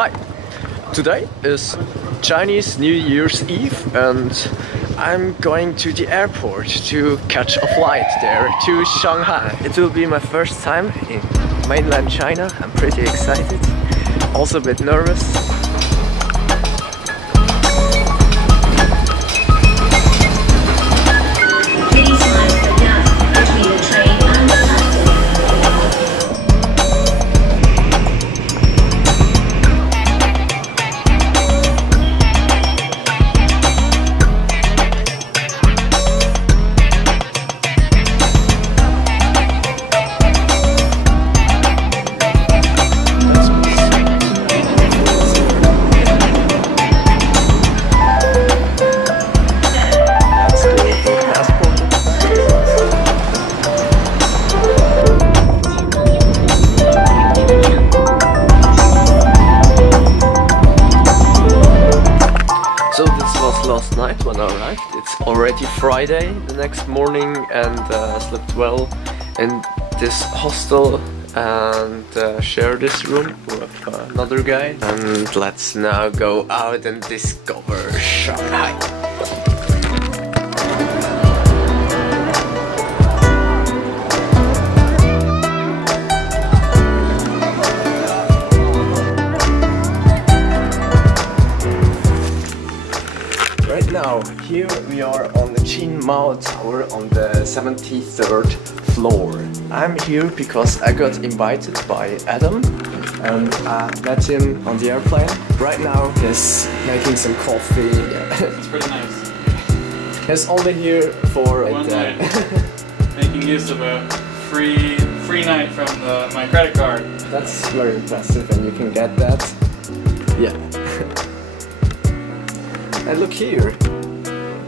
Hi! Today is Chinese New Year's Eve and I'm going to the airport to catch a flight there to Shanghai. It will be my first time in mainland China. I'm pretty excited, also a bit nervous. Last night when I arrived. It's already Friday the next morning and slept well in this hostel and share this room with another guy. And let's now go out and discover Shanghai. Right now, here we are on the Qin Mao Tower on the 73rd floor. I'm here because I got invited by Adam and I met him on the airplane. Right now he's making some coffee. It's pretty nice. He's only here for one night. Making use of a free night from my credit card. That's very impressive and you can get that. Yeah. And look here,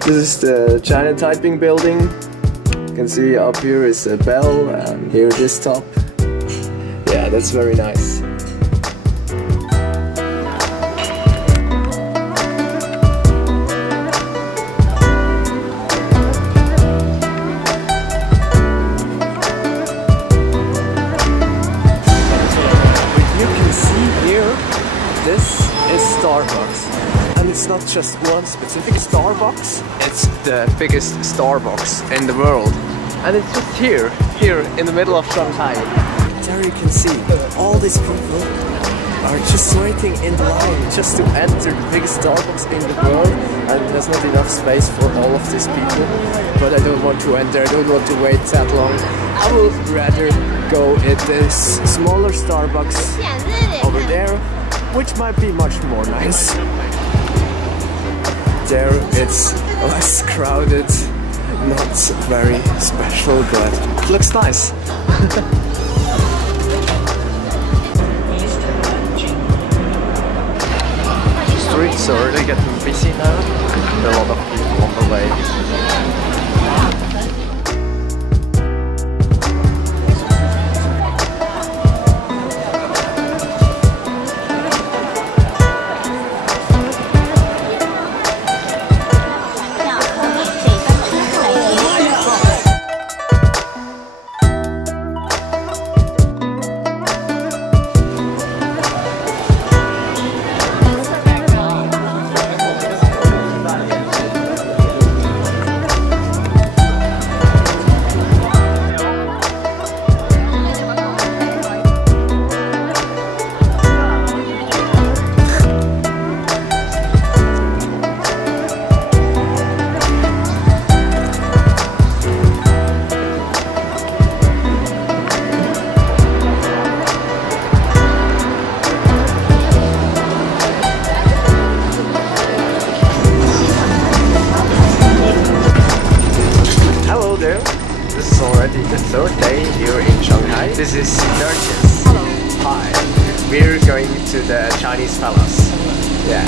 this is the China Taiping building. You can see up here is a bell and here this top. Yeah, that's very nice. You can see here, this is Starbucks. And it's not just one specific Starbucks, it's the biggest Starbucks in the world. And it's just here in the middle of Shanghai. There you can see, all these people are just waiting in the line just to enter the biggest Starbucks in the world. And there's not enough space for all of these people. But I don't want to enter, I don't want to wait that long. I would rather go at this smaller Starbucks over there, which might be much more nice. There it's less crowded, not very special, but it looks nice. Streets are really getting busy now. There are a lot of people on the way. This is already the third day here in Shanghai. This is Nanjing. Hello. Hi. We're going to the Chinese palace. Yeah.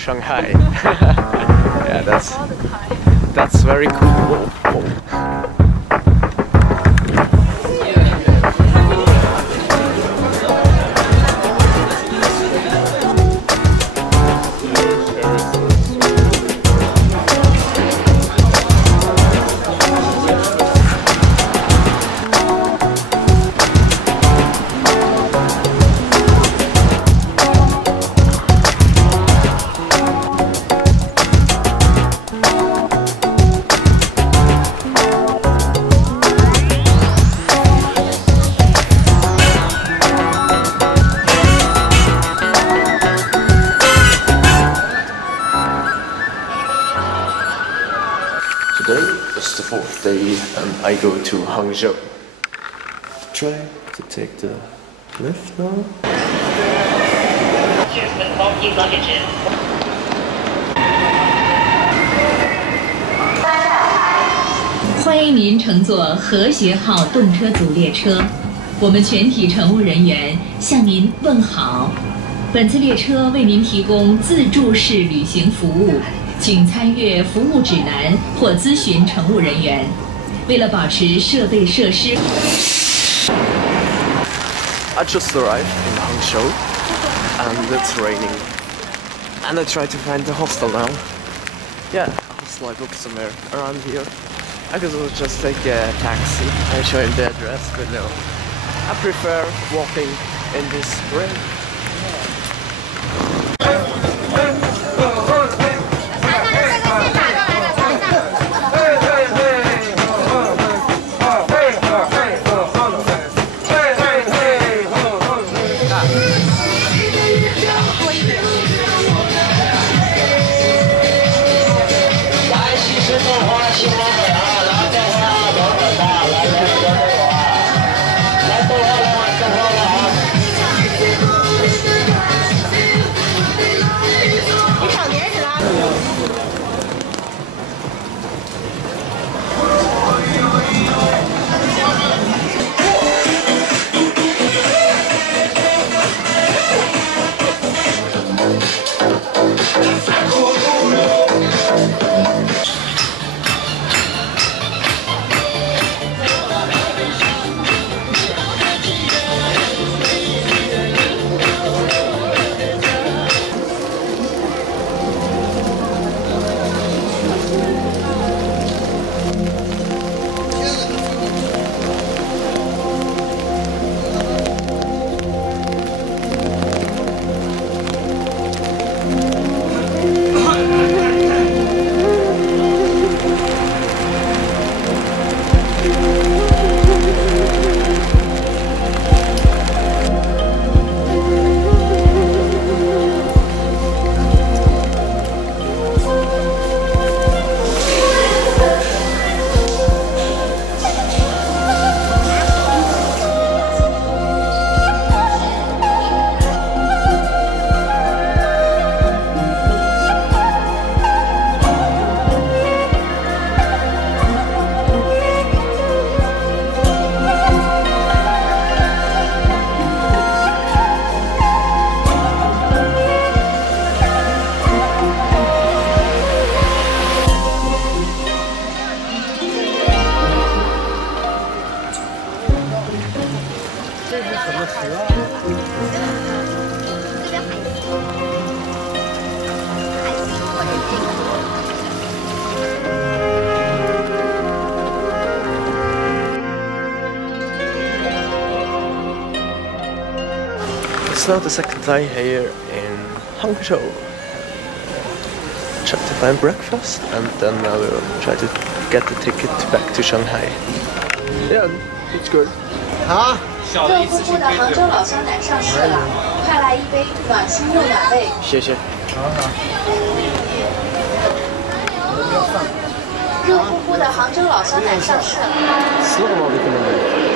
Shanghai. Yeah, that's very cool. Today is the 4th day and I go to Hangzhou. Try to take the lift now. With bulky luggages. 欢迎您乘坐和谐号动车组列车，我们全体乘务人员向您问好。本次列车为您提供自助式旅行服务，请参阅服务指南或咨询乘务人员。为了保持设备设施。I just arrived in Hangzhou and it's raining. And I try to find the hostel now. Yeah, hostel I booked somewhere around here. I could just take a taxi and show him the address, but no. I prefer walking in this rain. It's now the second day here in Hangzhou. Try to find breakfast and then I will try to get the ticket back to Shanghai. Yeah, it's good. 热乎乎的杭州老酸奶上市了，快来一杯暖心又暖胃。谢谢。热乎乎的杭州老酸奶上市了。Slå dem av lite mindre.